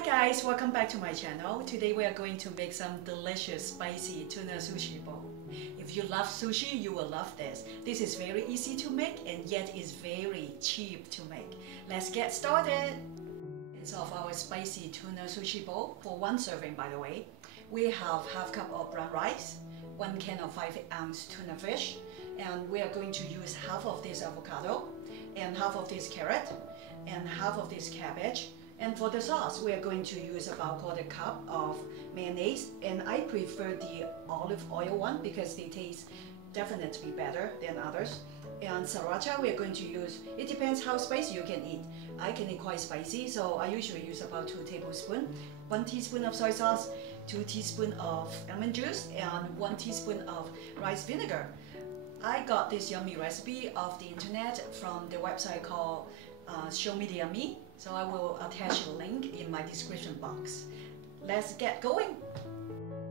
Hi guys, welcome back to my channel. Today we are going to make some delicious spicy tuna sushi bowl. If you love sushi, you will love this. This is very easy to make and yet is very cheap to make. Let's get started. It's of our spicy tuna sushi bowl for one serving, by the way. We have half cup of brown rice, 1 can of 5-ounce tuna fish, and we are going to use half of this avocado and half of this carrot and half of this cabbage. And for the sauce, we are going to use about 1/4 cup of mayonnaise, and I prefer the olive oil one because they taste definitely better than others. And sriracha, we are going to use, it depends how spicy you can eat. I can eat quite spicy, so I usually use about 2 tablespoons. 1 teaspoon of soy sauce, 2 teaspoons of lemon juice, and 1 teaspoon of rice vinegar. I got this yummy recipe off the internet from the website called Show Me the Yummy. So I will attach a link in my description box. Let's get going.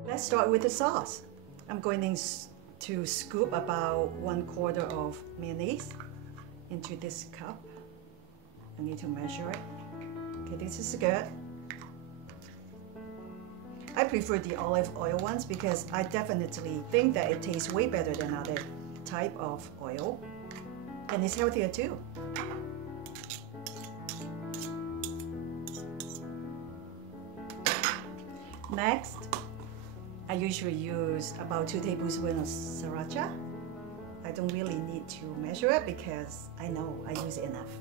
Let's start with the sauce. I'm going to scoop about 1/4 of mayonnaise into this cup. I need to measure it. Okay, this is good. I prefer the olive oil ones because I definitely think that it tastes way better than other type of oil. And it's healthier too. Next, I usually use about 2 tablespoons of sriracha. I don't really need to measure it because I know I use enough.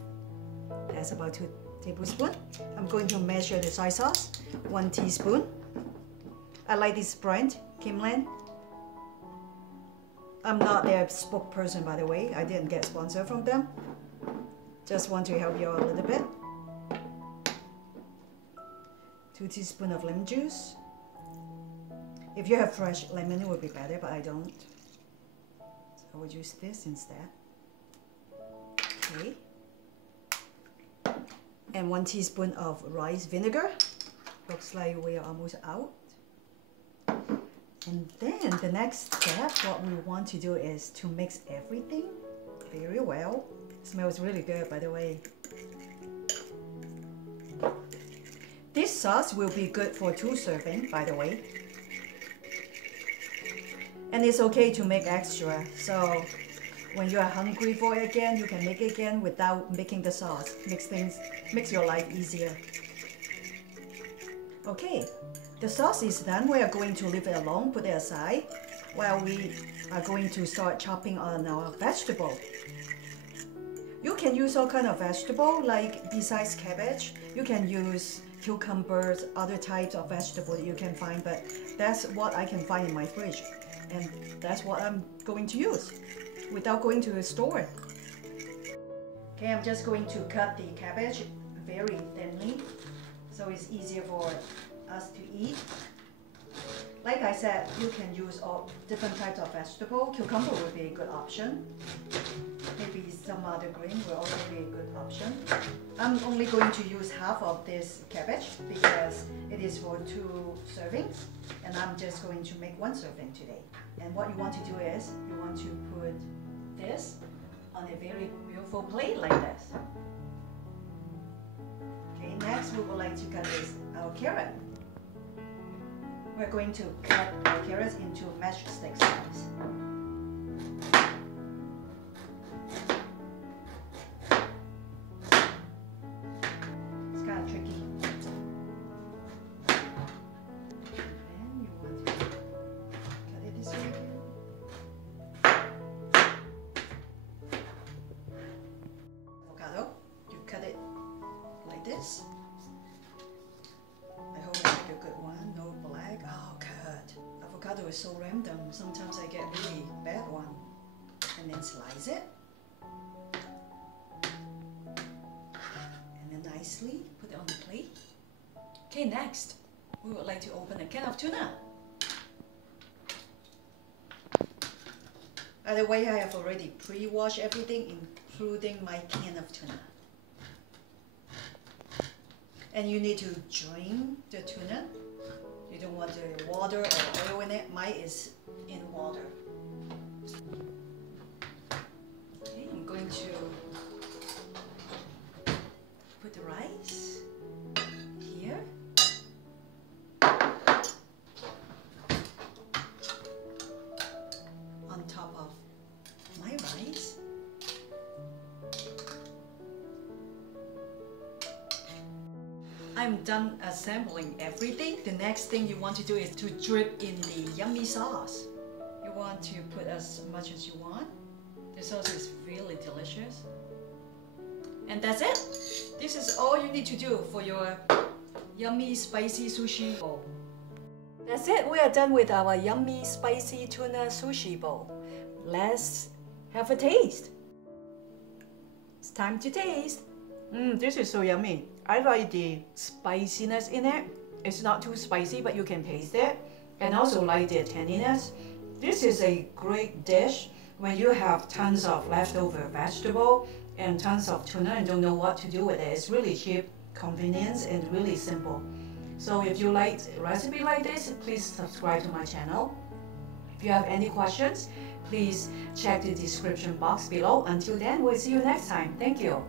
That's about 2 tablespoons. I'm going to measure the soy sauce, 1 teaspoon. I like this brand, Kimland. I'm not their spokesperson, by the way. I didn't get sponsored from them. Just want to help you out a little bit. 2 teaspoons of lemon juice. If you have fresh lemon, it would be better, but I don't. So I will use this instead. Okay. And 1 teaspoon of rice vinegar. Looks like we are almost out. And then the next step, what we want to do is to mix everything very well. It smells really good, by the way. This sauce will be good for 2 servings, by the way. And it's okay to make extra, so when you are hungry for it again, you can make it again without making the sauce. Makes your life easier. Okay, the sauce is done. We are going to leave it alone, put it aside, while we are going to start chopping on our vegetable. You can use all kind of vegetable, like besides cabbage, you can use cucumbers, other types of vegetable you can find, but that's what I can find in my fridge. And that's what I'm going to use without going to the store. Okay, I'm just going to cut the cabbage very thinly so it's easier for us to eat. Like I said, you can use all different types of vegetable. Cucumber would be a good option. Maybe some other green will also be a good option. I'm only going to use half of this cabbage because it is for 2 servings, and I'm just going to make 1 serving today. And what you want to do is, you want to put this on a very beautiful plate like this. Okay, next we would like to cut our carrot. We're going to cut our carrots into matchstick size. It's kind of tricky. And you want to cut it this way. Avocado, you cut it like this. I hope I pick a good one, no black. Oh god, avocado is so random. Sometimes I get really bad one. And then slice it. And then nicely put it on the plate. Okay, next, we would like to open a can of tuna. By the way, I have already pre-washed everything, including my can of tuna. And you need to drain the tuna. You don't want the water or oil in it. Mine is in water. Okay, I'm going to put the rice here. I'm done assembling everything. The next thing you want to do is to drip in the yummy sauce. You want to put as much as you want. The sauce is really delicious. And that's it. This is all you need to do for your yummy spicy sushi bowl. That's it. We are done with our yummy spicy tuna sushi bowl. Let's have a taste. It's time to taste. This is so yummy. I like the spiciness in it. It's not too spicy, but you can taste it. And also like the tanginess. This is a great dish when you have tons of leftover vegetable and tons of tuna and don't know what to do with it. It's really cheap, convenient, and really simple. So if you like a recipe like this, please subscribe to my channel. If you have any questions, please check the description box below. Until then, we'll see you next time. Thank you.